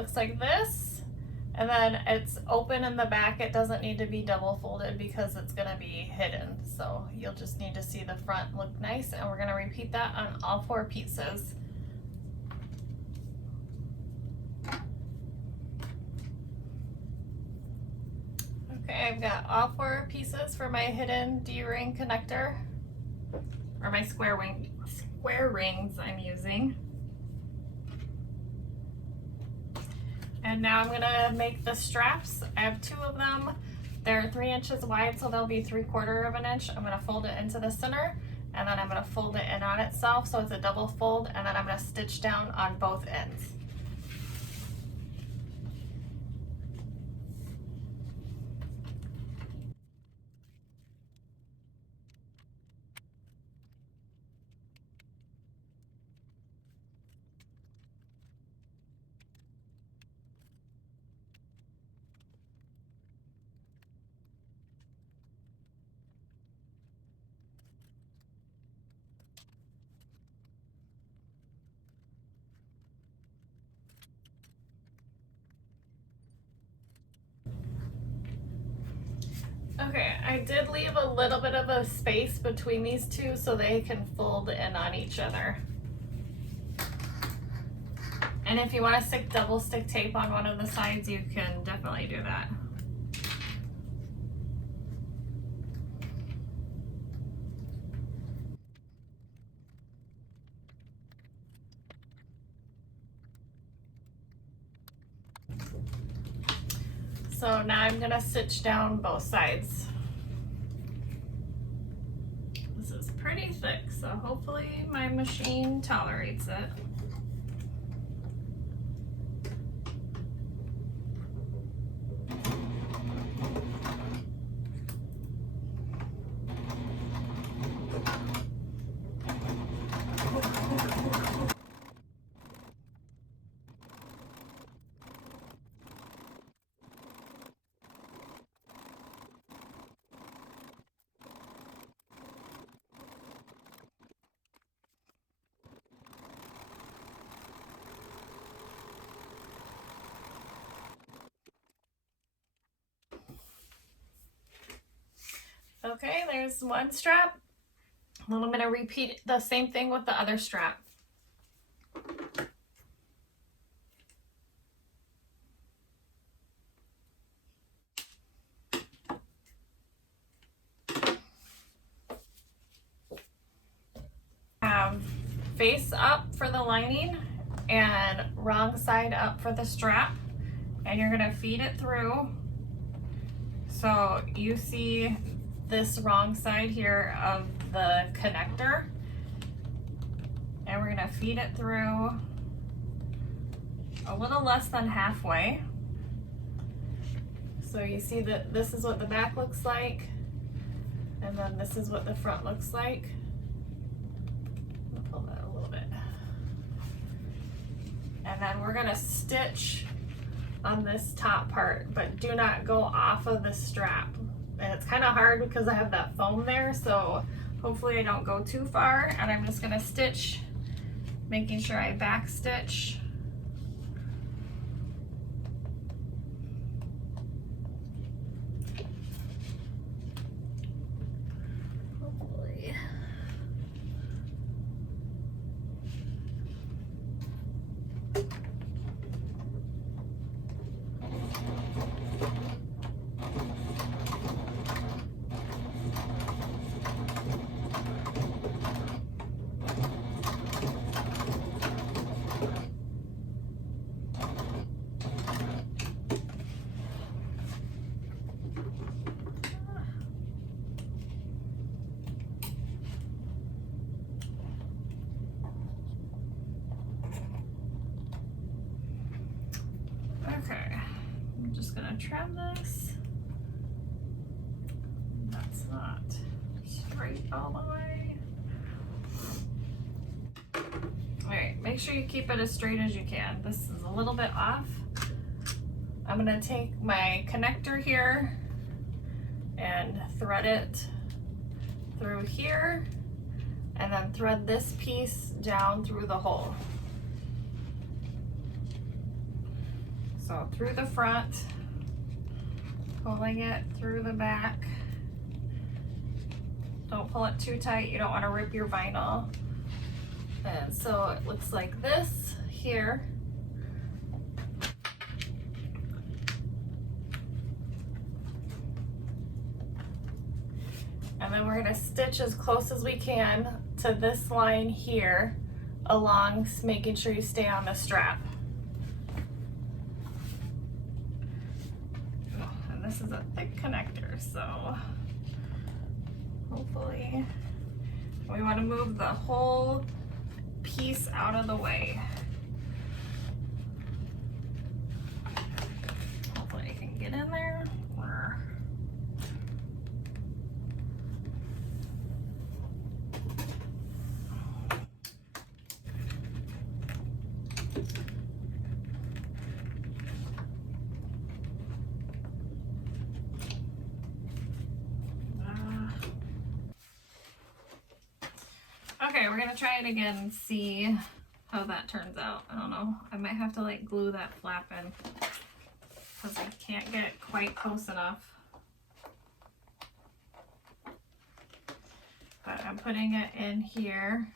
looks like this, and then it's open in the back. It doesn't need to be double folded because it's gonna be hidden. So you'll just need to see the front look nice, and we're gonna repeat that on all 4 pieces. Okay, I've got all 4 pieces for my hidden D-ring connector, or my square rings I'm using. And now I'm gonna make the straps. I have 2 of them. They're 3 inches wide, so they'll be 3/4 of an inch. I'm gonna fold it into the center, and then I'm gonna fold it in on itself, so it's a double fold, and then I'm gonna stitch down on both ends. Okay, I did leave a little bit of a space between these 2 so they can fold in on each other. And if you want to stick double stick tape on one of the sides, you can definitely do that. So now I'm gonna stitch down both sides. This is pretty thick, so hopefully my machine tolerates it. Okay, there's one strap. Then I'm going to repeat the same thing with the other strap. Have face up for the lining and wrong side up for the strap, and you're going to feed it through. So you see this wrong side here of the connector, and we're gonna feed it through a little less than halfway. So you see that this is what the back looks like, and then this is what the front looks like. I'll pull that a little bit. And then we're gonna stitch on this top part, but do not go off of the strap. And it's kind of hard because I have that foam there, so hopefully I don't go too far. And I'm just gonna stitch, making sure I back stitch. Hopefully. Okay, I'm just gonna trim this. That's not straight all the way. All right, make sure you keep it as straight as you can. This is a little bit off. I'm gonna take my connector here and thread it through here, and then thread this piece down through the hole. So through the front, pulling it through the back. Don't pull it too tight, you don't want to rip your vinyl. And so it looks like this here. And then we're going to stitch as close as we can to this line here along, making sure you stay on the strap. And this is a thick connector, so hopefully we want to move the whole piece out of the way. Hopefully I can get in there. Okay, we're gonna try it again and see how that turns out. I don't know. I might have to like glue that flap in because I can't get it quite close enough. But I'm putting it in here.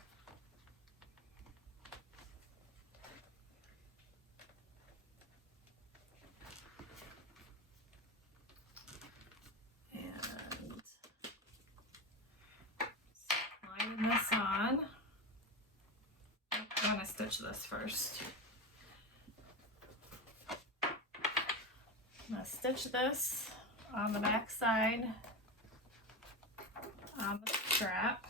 This on. I'm gonna stitch this first. I'm gonna stitch this on the back side on the strap.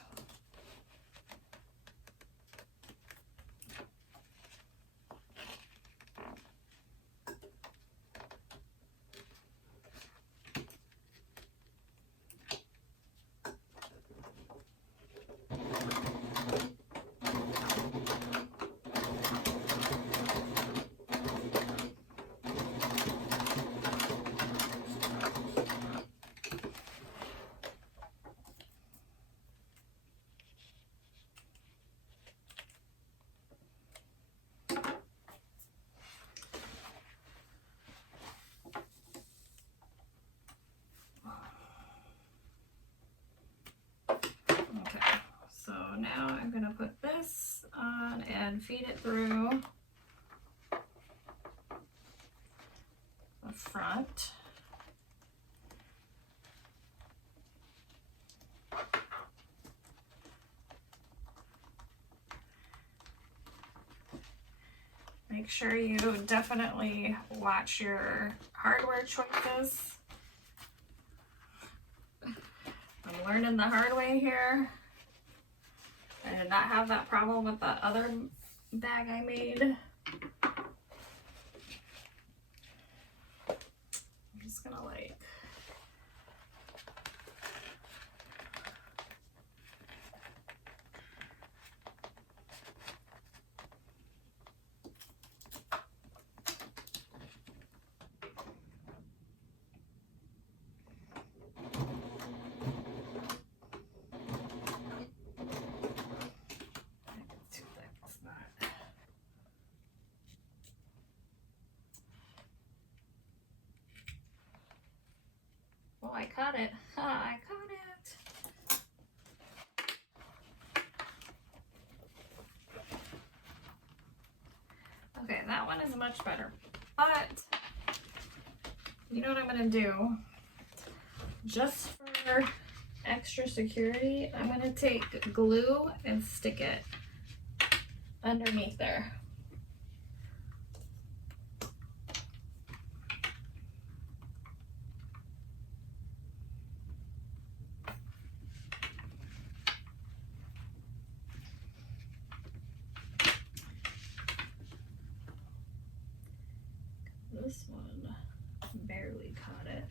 Now I'm going to put this on and feed it through the front. Make sure you definitely watch your hardware choices. I'm learning the hard way here. I did not have that problem with that other bag I made. I'm just gonna like oh, I caught it. I caught it. Okay, that one is much better. But you know what I'm gonna do? Just for extra security, I'm gonna take glue and stick it underneath there. This one barely caught it.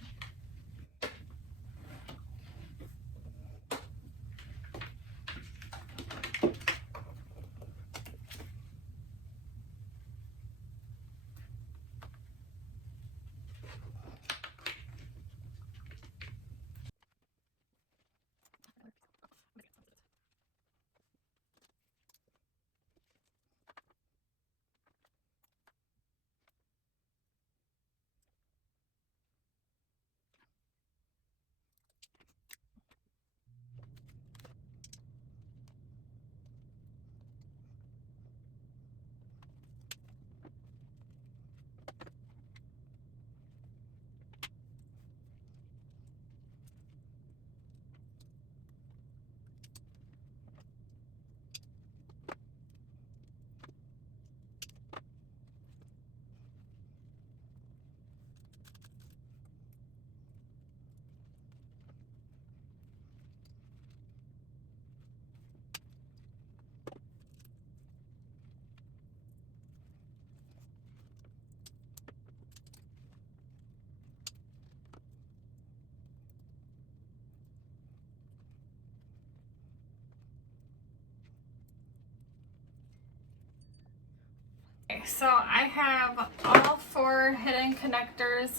So I have all 4 hidden connectors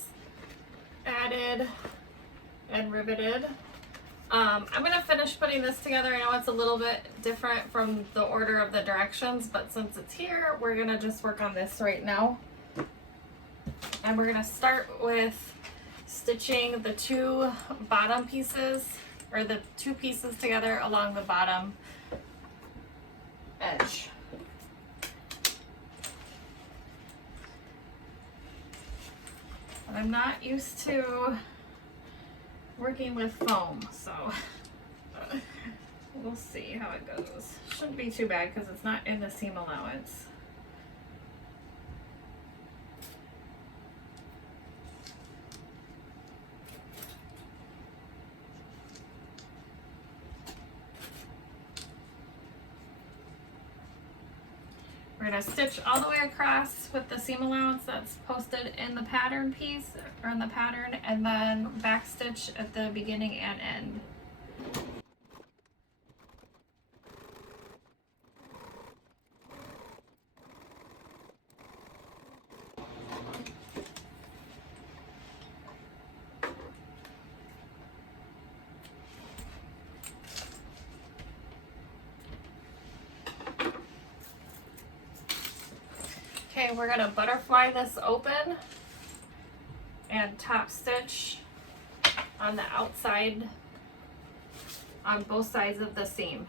added and riveted. I'm gonna finish putting this together. I know it's a little bit different from the order of the directions, but since it's here, we're gonna just work on this right now. And we're gonna start with stitching the 2 bottom pieces, or the 2 pieces together along the bottom edge. I'm not used to working with foam, so we'll see how it goes. Shouldn't be too bad because it's not in the seam allowance. We're going to stitch all the way across with the seam allowance that's posted in the pattern piece, or in the pattern, and then back stitch at the beginning and end. Okay, we're gonna butterfly this open and top stitch on the outside on both sides of the seam.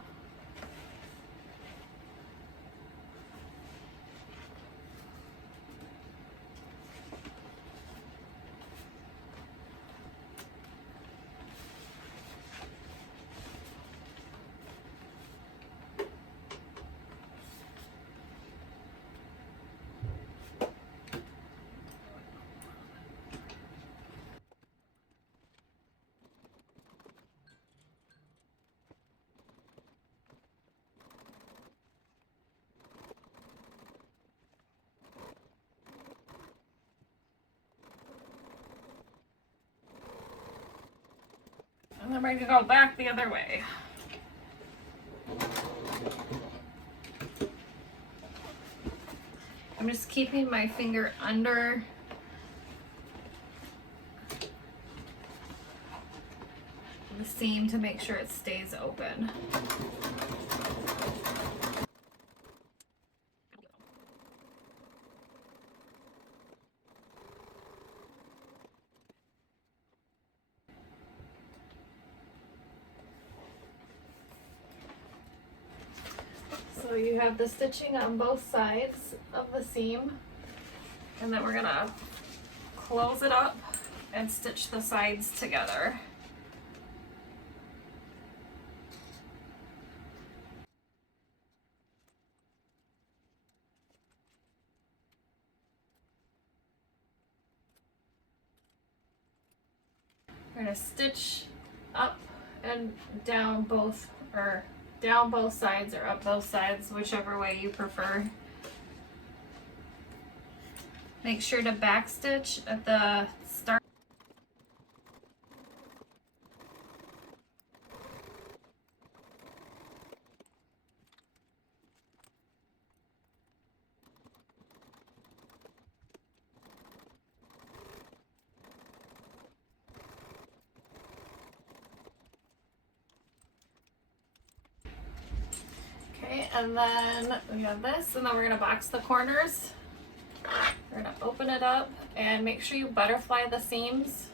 And then we're gonna go back the other way. I'm just keeping my finger under the seam to make sure it stays open. So you have the stitching on both sides of the seam, and then we're gonna close it up and stitch the sides together. We're gonna stitch up and down both, or down both sides or up both sides, whichever way you prefer. Make sure to back stitch at the start. Okay, and then we have this, and then we're gonna box the corners. We're gonna open it up and make sure you butterfly the seams.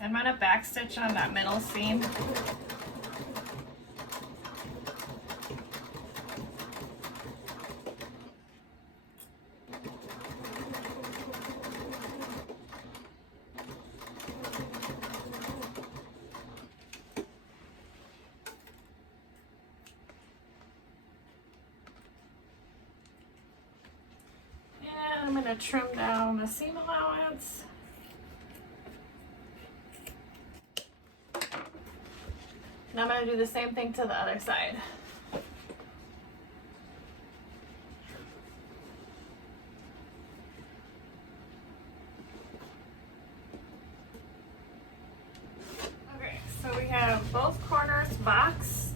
I'm gonna back stitch on that middle seam. I'm going to trim down the seam allowance. And I'm going to do the same thing to the other side. Okay, so we have both corners boxed.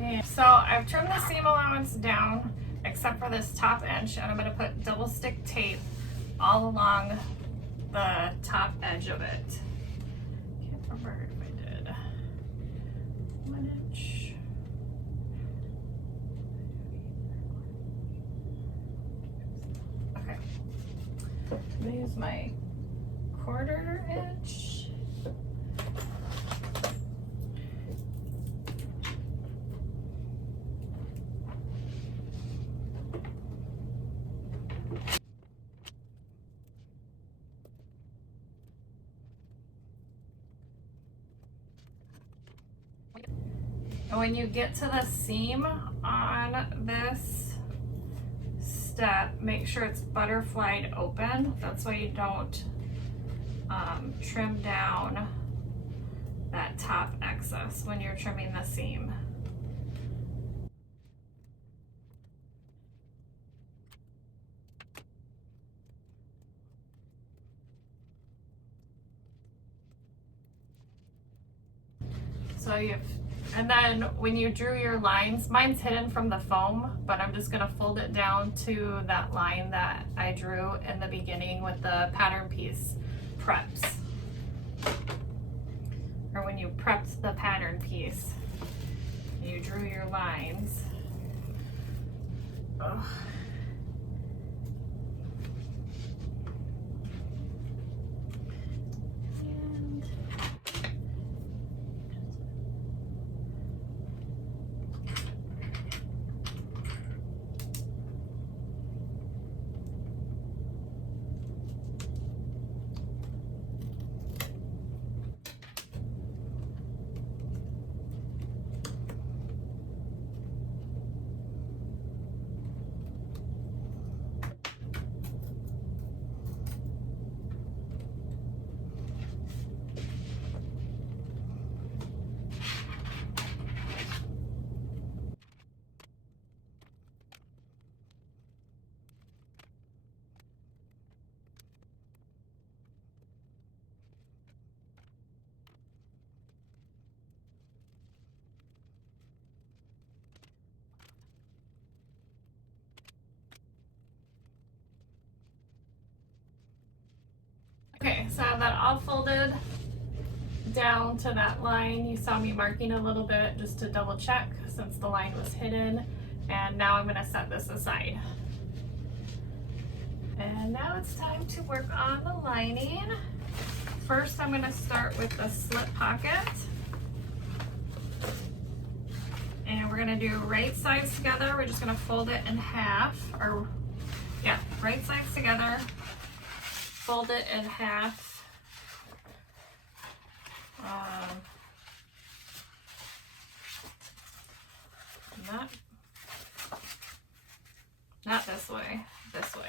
And so I've trimmed the seam allowance down except for this top edge, and I'm going to put double stick tape all along the top edge of it. Can't remember if I did 1 inch. Okay, I'm going to use my 1/4 inch. And when you get to the seam on this step, make sure it's butterflied open. That's why you don't trim down that top excess when you're trimming the seam. So and then when you drew your lines, mine's hidden from the foam, but I'm just gonna fold it down to that line that I drew in the beginning with the pattern piece preps. Or when you prepped the pattern piece, you drew your lines. Ugh. Okay, so I have that all folded down to that line. You saw me marking a little bit just to double check since the line was hidden. And now I'm gonna set this aside. And now it's time to work on the lining. First, I'm gonna start with the slip pocket. And we're gonna do right sides together. We're just gonna fold it in half, or yeah, right sides together. Fold it in half. Not this way, this way.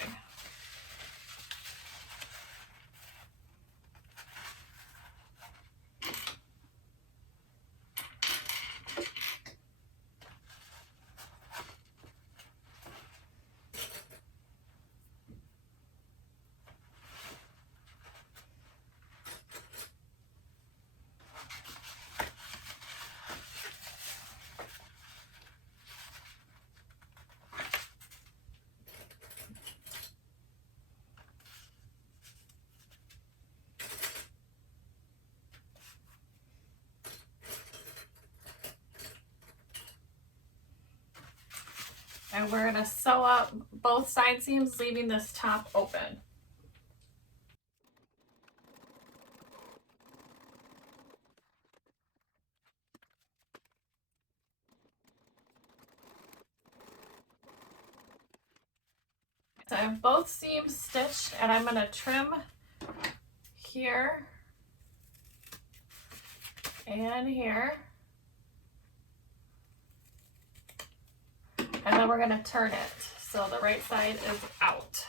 And we're gonna sew up both side seams, leaving this top open. So I have both seams stitched, and I'm going to trim here and here. And then we're going to turn it so the right side is out.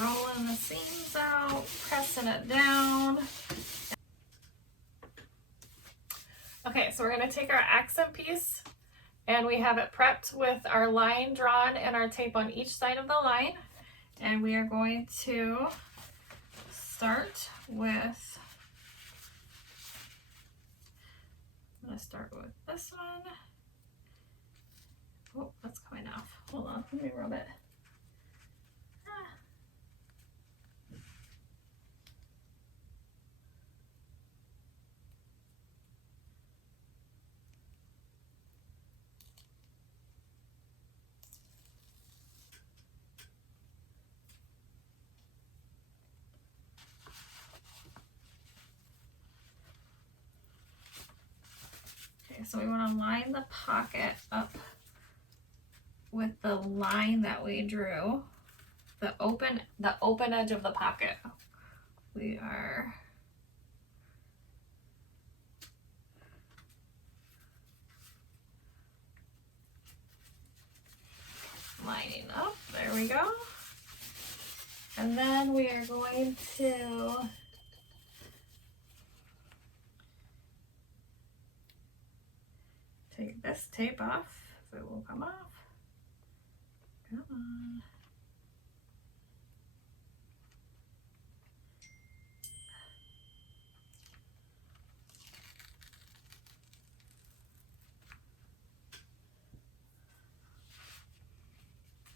Rolling the seams out, pressing it down. Okay, so we're going to take our accent piece, and we have it prepped with our line drawn and our tape on each side of the line. And we are going to start with, I'm going to start with this one. Oh, that's coming off. Hold on, let me rub it. Okay, so we want to line the pocket up with the line that we drew, the open edge of the pocket. We are lining up. There we go. And then we are going to take this tape off, so it will come off. Come on.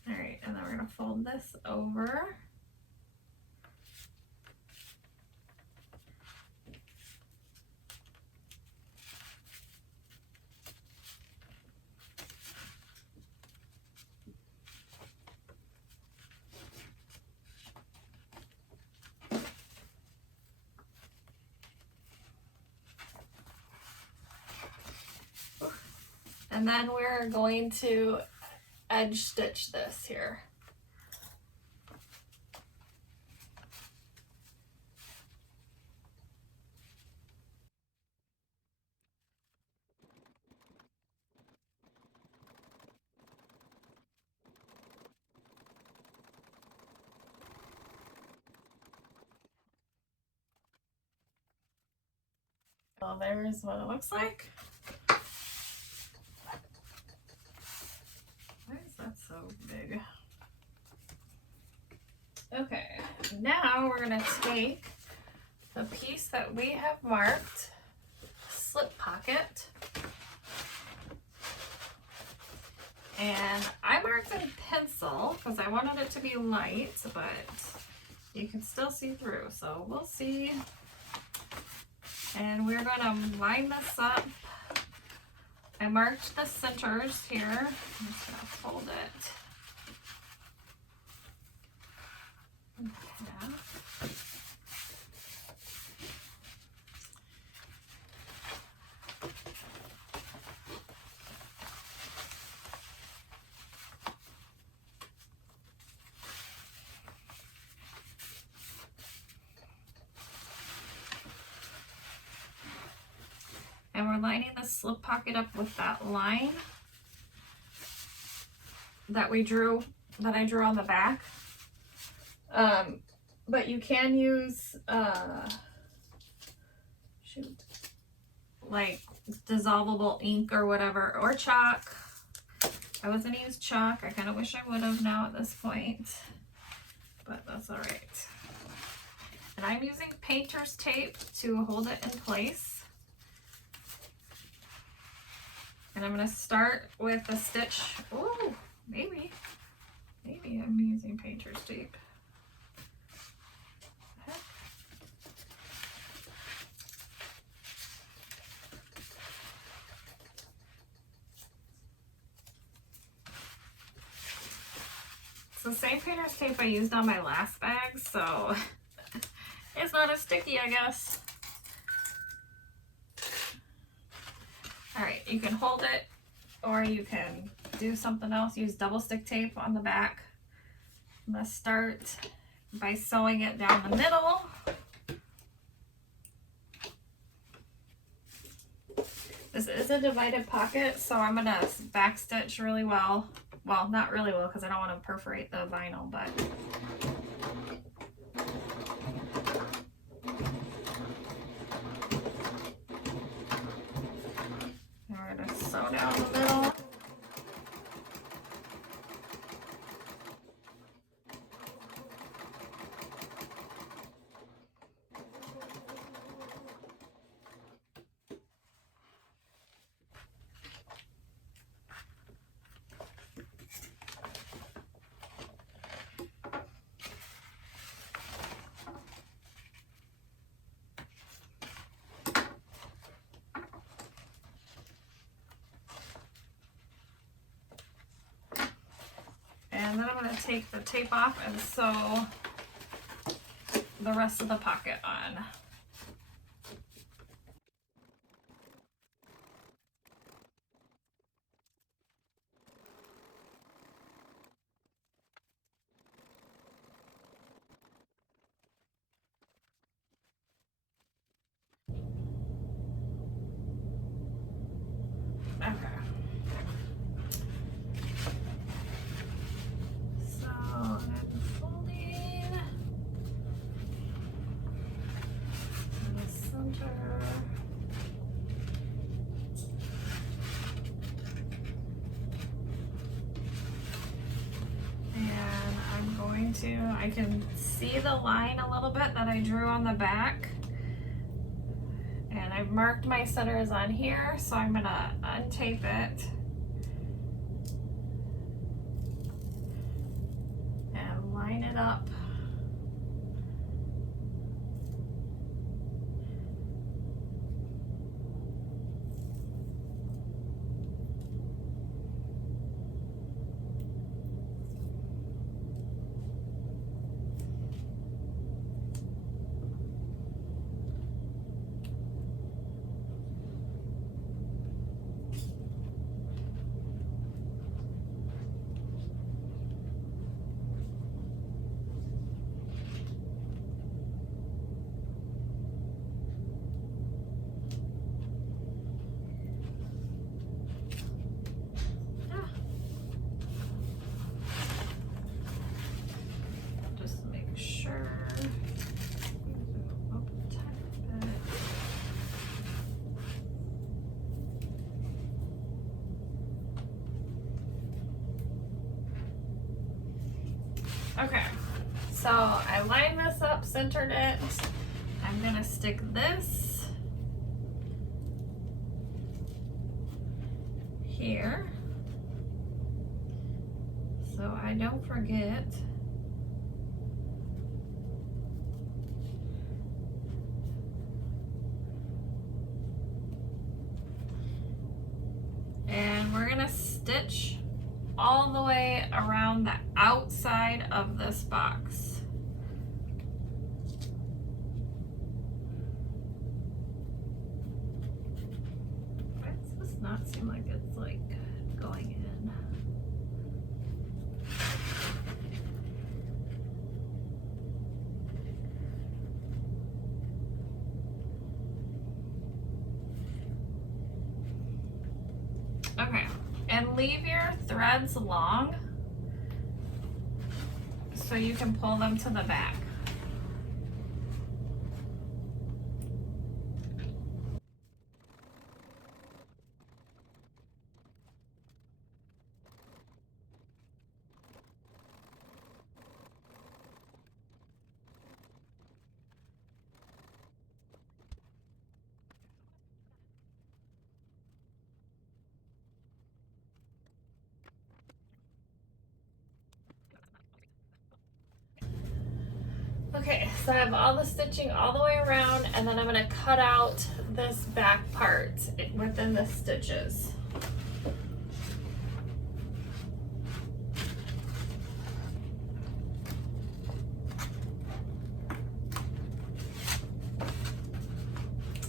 All right, and then we're gonna fold this over. And then we're going to edge stitch this here. So there's what it looks like. Why is that so big? Okay, now we're gonna take the piece that we have marked, slip pocket, and I marked in pencil because I wanted it to be light, but you can still see through, so we'll see. And we're gonna line this up. I marked the centers here. I'm just gonna fold it. Yeah. And we're lining the slip pocket up with that line that we drew, that I drew on the back. But you can use, like dissolvable ink or whatever, or chalk. I was gonna use chalk. I kind of wish I would have now at this point, but that's all right. And I'm using painter's tape to hold it in place. And I'm gonna start with a stitch. Oh, maybe I'm using painter's tape. It's the same painter's tape I used on my last bag, so it's not as sticky, I guess. All right, you can hold it or you can do something else. Use double stick tape on the back. I'm gonna start by sewing it down the middle. This is a divided pocket, so I'm gonna back stitch really well. Well, not really well because I don't want to perforate the vinyl, but we're gonna sew down the middle. And then I'm going to take the tape off and sew the rest of the pocket on. Okay. So I'm folding in the center. And I'm going to, I can see the line a little bit that I drew on the back. And I've marked my centers on here, so I'm gonna untape it and line it up. Okay, so I lined this up, centered it. I'm gonna stick this here so I don't forget. And we're gonna stitch all the way around the outside of this box. Why does this not seem like it's like going in? Okay, and leave your threads long so you can pull them to the back. Okay, so I have all the stitching all the way around, and then I'm going to cut out this back part within the stitches.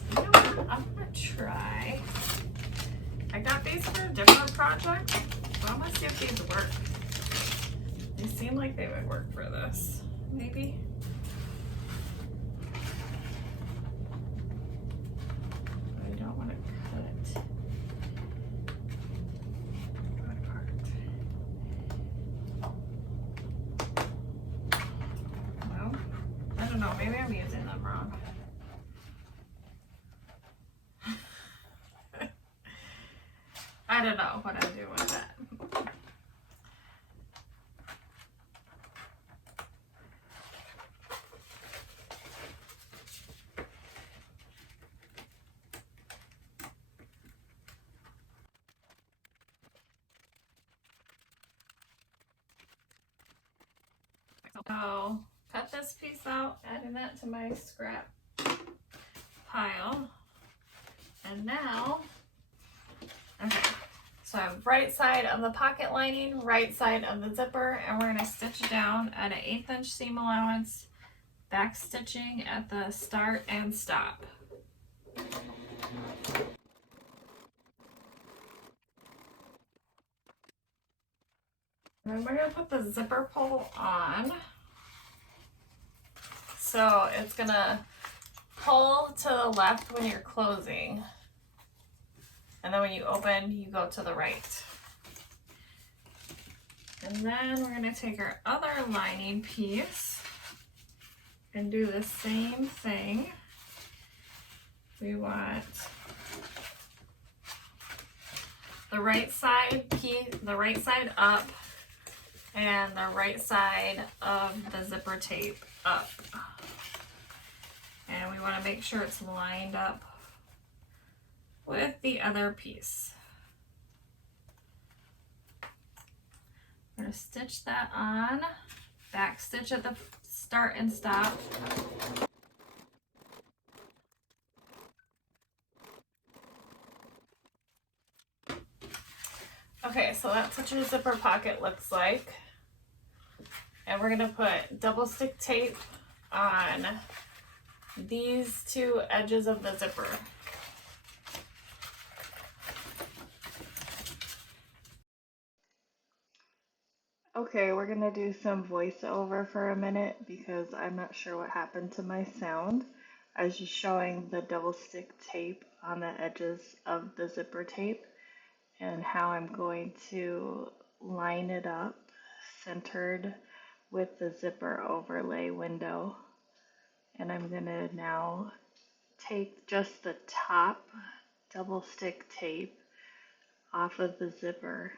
You know what? I'm going to try got these for a different project, so I'm gonna see if these work. They seem like they would work for this, maybe. I don't want to cut it apart. Well, I don't know, maybe I'm using them wrong. I don't know what I'm doing with that. So cut this piece out, adding that to my scrap pile. And now, okay, so I have right side of the pocket lining, right side of the zipper, and we're going to stitch down at an 1/8 inch seam allowance, back stitching at the start and stop. And then we're going to put the zipper pull on. So it's going to pull to the left when you're closing. And then when you open, you go to the right. And then we're going to take our other lining piece and do the same thing. We want the right side piece, the right side up, and the right side of the zipper tape up. And we want to make sure it's lined up with the other piece. We're going to stitch that on, back stitch at the start and stop. Okay, so that's what your zipper pocket looks like. And we're going to put double stick tape on these two edges of the zipper. Okay, we're going to do some voiceover for a minute because I'm not sure what happened to my sound. I was just showing the double stick tape on the edges of the zipper tape and how I'm going to line it up centered with the zipper overlay window. And I'm going to now take just the top double stick tape off of the zipper.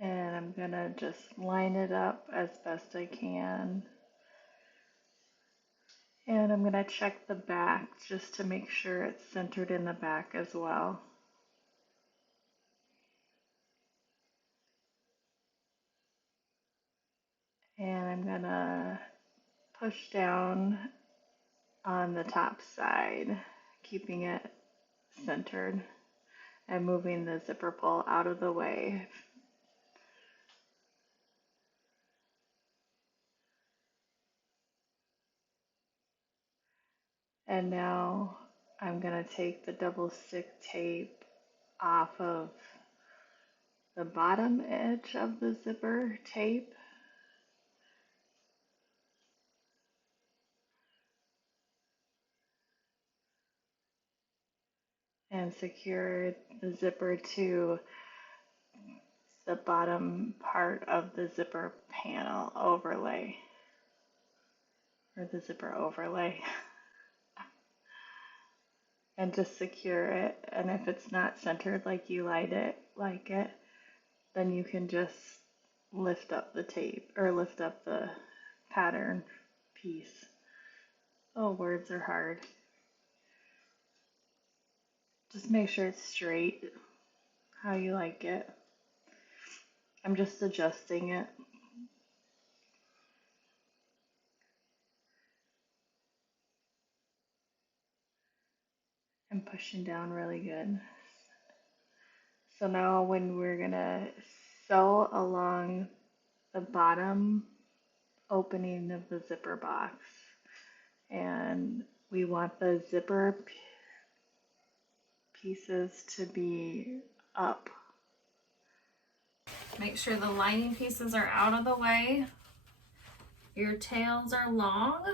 And I'm going to just line it up as best I can. And I'm going to check the back just to make sure it's centered in the back as well. And I'm going to push down on the top side, keeping it centered and moving the zipper pull out of the way. And now I'm going to take the double stick tape off of the bottom edge of the zipper tape and secure the zipper to the bottom part of the zipper panel overlay, or the zipper overlay. And just secure it. And if it's not centered like you like it, then you can just lift up the tape or lift up the pattern piece. Oh, words are hard. Just make sure it's straight, how you like it. I'm just adjusting it. I'm pushing down really good. So now when we're gonna sew along the bottom opening of the zipper box, and we want the zipper pieces to be up. Make sure the lining pieces are out of the way. Your tails are long.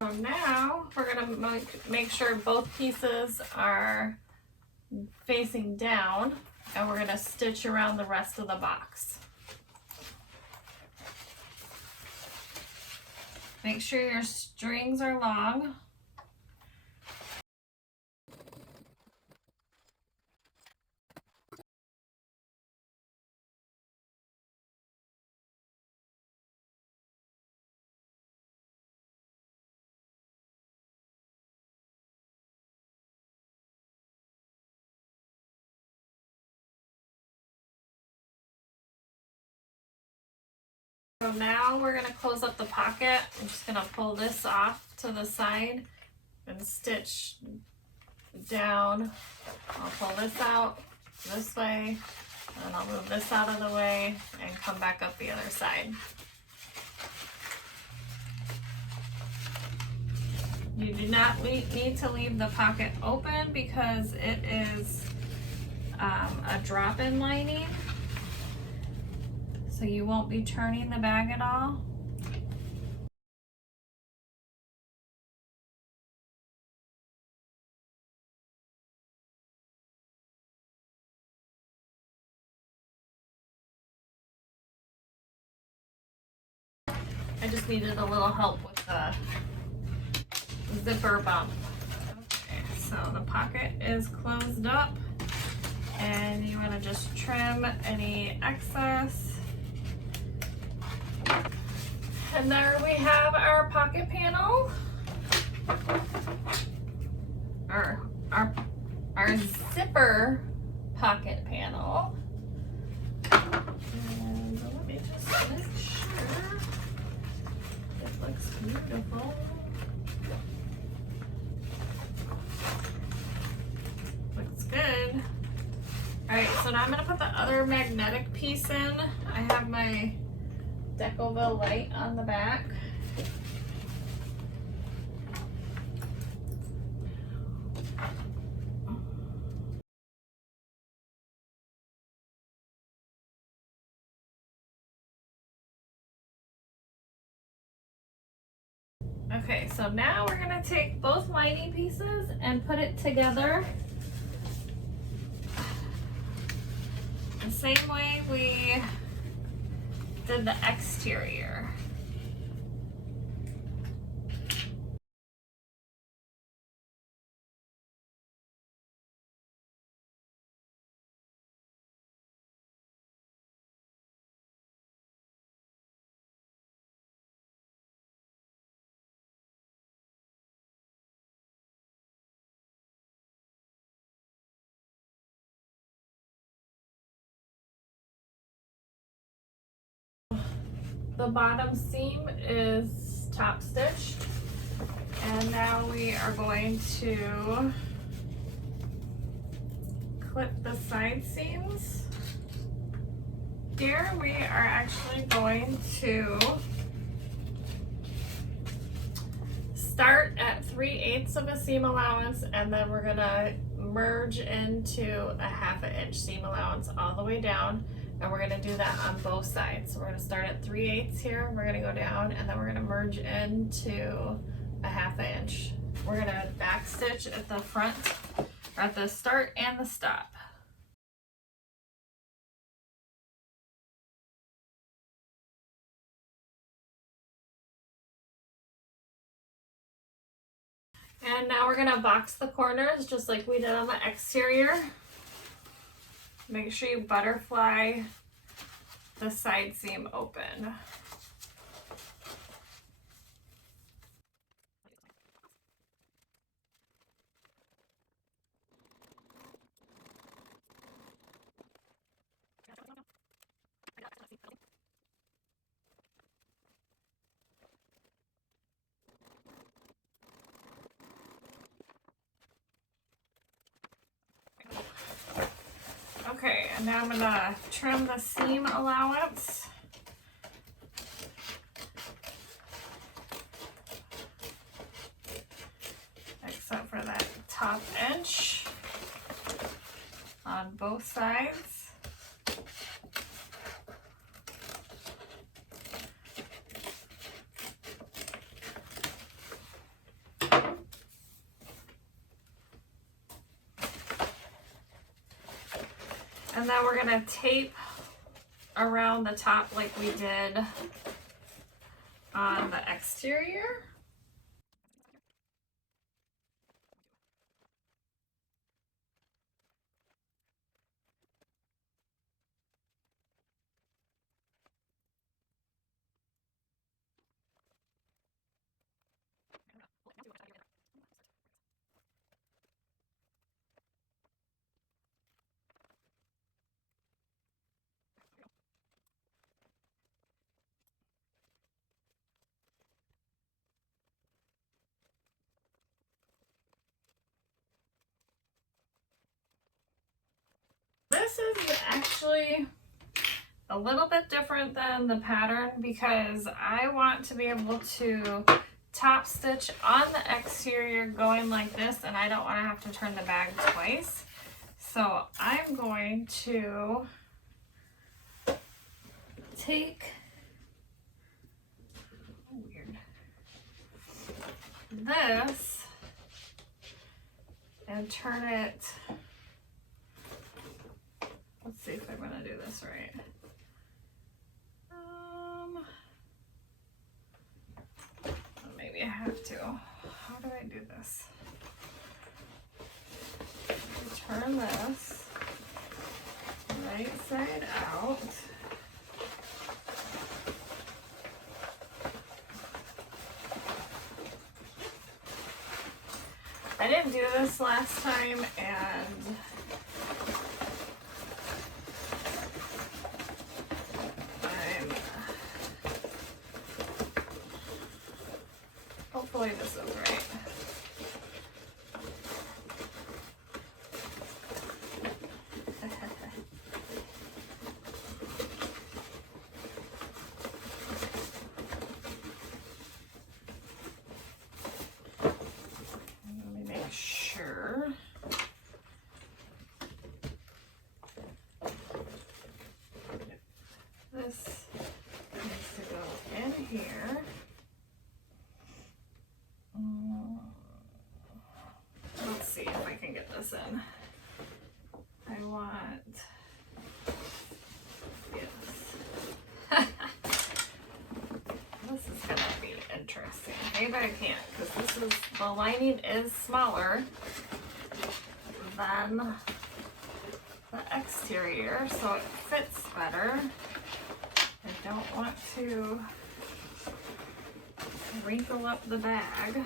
So now we're gonna make sure both pieces are facing down, and we're gonna stitch around the rest of the box. Make sure your strings are long. So now we're gonna close up the pocket. I'm just gonna pull this off to the side and stitch down. I'll pull this out this way, and I'll move this out of the way and come back up the other side. You do not need to leave the pocket open because it is a drop-in lining, so you won't be turning the bag at all. I just needed a little help with the zipper bump. Okay, so the pocket is closed up, and you want to just trim any excess. And there we have our pocket panel, our zipper pocket panel. And let me just make sure it looks beautiful. Looks good. All right, so now I'm gonna put the other magnetic piece in. I have my Decoville light on the back. Okay, so now we're gonna take both lining pieces and put it together the same way we did the exterior. The bottom seam is top stitched, and now we are going to clip the side seams. Here we are actually going to start at 3/8 of a seam allowance, and then we're gonna merge into a 1/2 inch seam allowance all the way down. And we're gonna do that on both sides. So we're gonna start at 3/8 here, we're gonna go down, and then we're gonna merge into a 1/2 inch. We're gonna back stitch at the front, or at the start and the stop. And now we're gonna box the corners just like we did on the exterior. Make sure you butterfly the side seam open. Okay, and now I'm gonna trim the seam allowance. Except for that top inch on both sides. And then we're gonna tape around the top like we did on the exterior. This is actually a little bit different than the pattern because I want to be able to top stitch on the exterior going like this, and I don't want to have to turn the bag twice. So I'm going to take this and turn it. Let's see if I'm gonna do this right. Maybe I have to. How do I do this? Turn this right side out. I didn't do this last time, and hopefully this is right. Let me make sure. This needs to go in here. Let's see if I can get this in. I want, yes. This is gonna be interesting. Maybe I can't, because this is, the lining is smaller than the exterior, so it fits better. I don't want to wrinkle up the bag.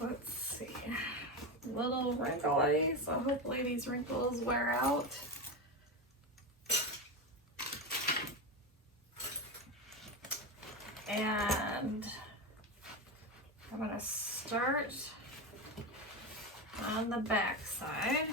Let's see, little wrinkly, so hopefully these wrinkles wear out. And I'm gonna start on the back side.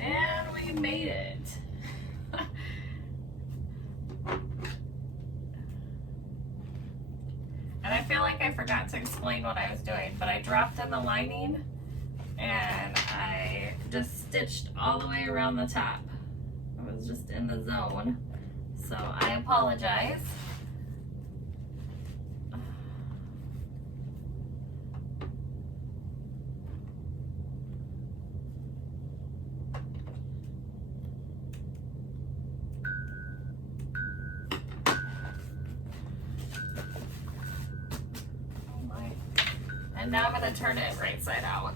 And we made it. And I feel like I forgot to explain what I was doing, but I dropped in the lining and I just stitched all the way around the top. I was just in the zone. So I apologize. And now I'm going to turn it right side out.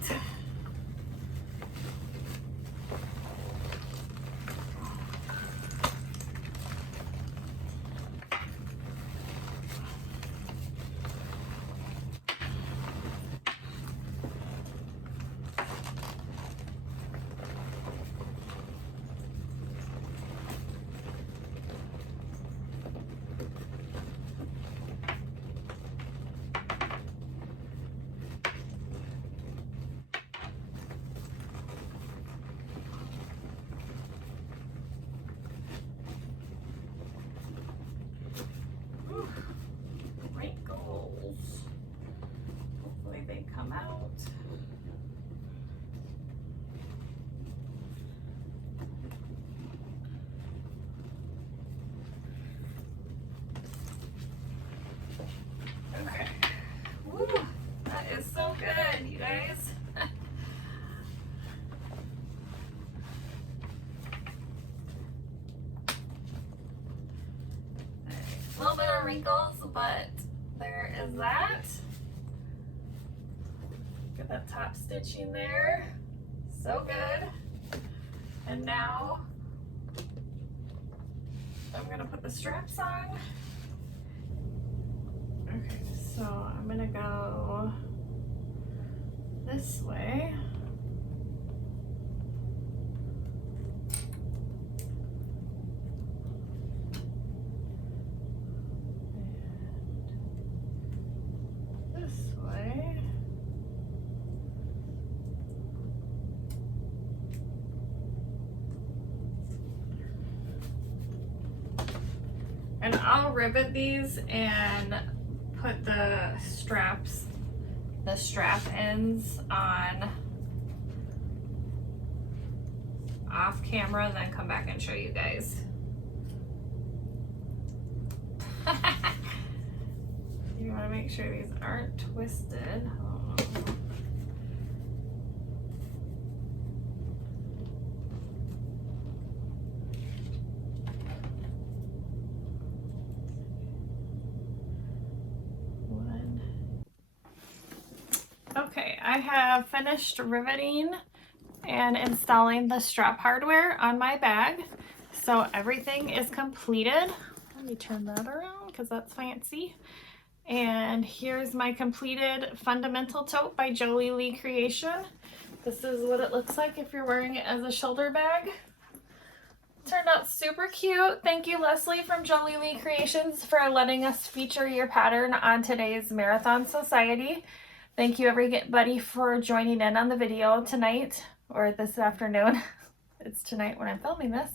Wrinkles. Hopefully they come out. Okay. Woo, that is so good, you guys. A little bit of wrinkles, but there is that. Get that top stitching there. So good. And now I'm gonna put the straps on. Okay, so I'm gonna go this way. And this way. And I'll rivet these and put the strap ends on off camera and then come back and show you guys. You want to make sure these aren't twisted. Okay, I have finished riveting and installing the strap hardware on my bag. So everything is completed. Let me turn that around because that's fancy. And here's my completed FUNdamental Tote by Joleelee Creations. This is what it looks like if you're wearing it as a shoulder bag. Turned out super cute. Thank you, Leslie from Joleelee Creations, for letting us feature your pattern on today's Marathon Sewciety. Thank you everybody for joining in on the video tonight, or this afternoon. It's tonight when I'm filming this.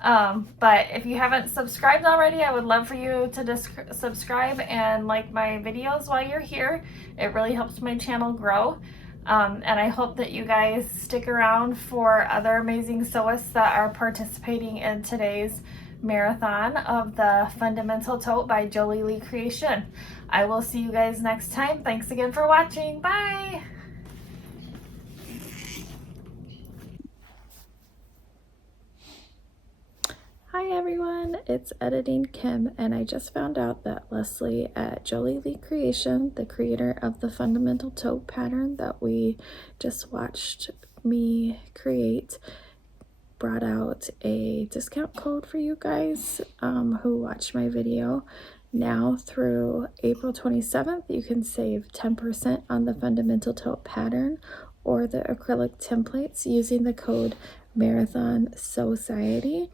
But if you haven't subscribed already, I would love for you to subscribe and like my videos while you're here. It really helps my channel grow. And I hope that you guys stick around for other amazing sewists that are participating in today's marathon of the FUNdamental Tote by Joleelee Creations. I will see you guys next time. Thanks again for watching. Bye! Hi everyone, it's Editing Kim, and I just found out that Leslie at Joleelee Creations, the creator of the FUNdamental Tote pattern that we just watched me create, brought out a discount code for you guys who watched my video. Now through April 27th, you can save 10% on the FUNdamental Tote pattern or the acrylic templates using the code Marathon Sewciety.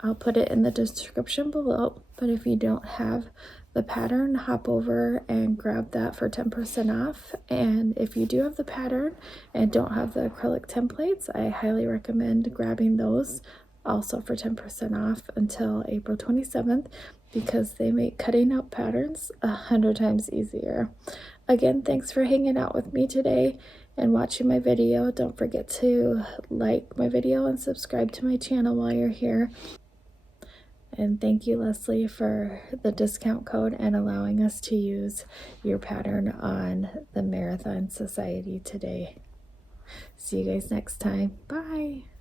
I'll put it in the description below, but if you don't have the pattern, hop over and grab that for 10% off. And if you do have the pattern and don't have the acrylic templates, I highly recommend grabbing those also for 10% off until April 27th, because they make cutting out patterns 100 times easier. Again, thanks for hanging out with me today and watching my video. Don't forget to like my video and subscribe to my channel while you're here. And thank you, Leslie, for the discount code and allowing us to use your pattern on the Marathon Sewciety today. See you guys next time. Bye.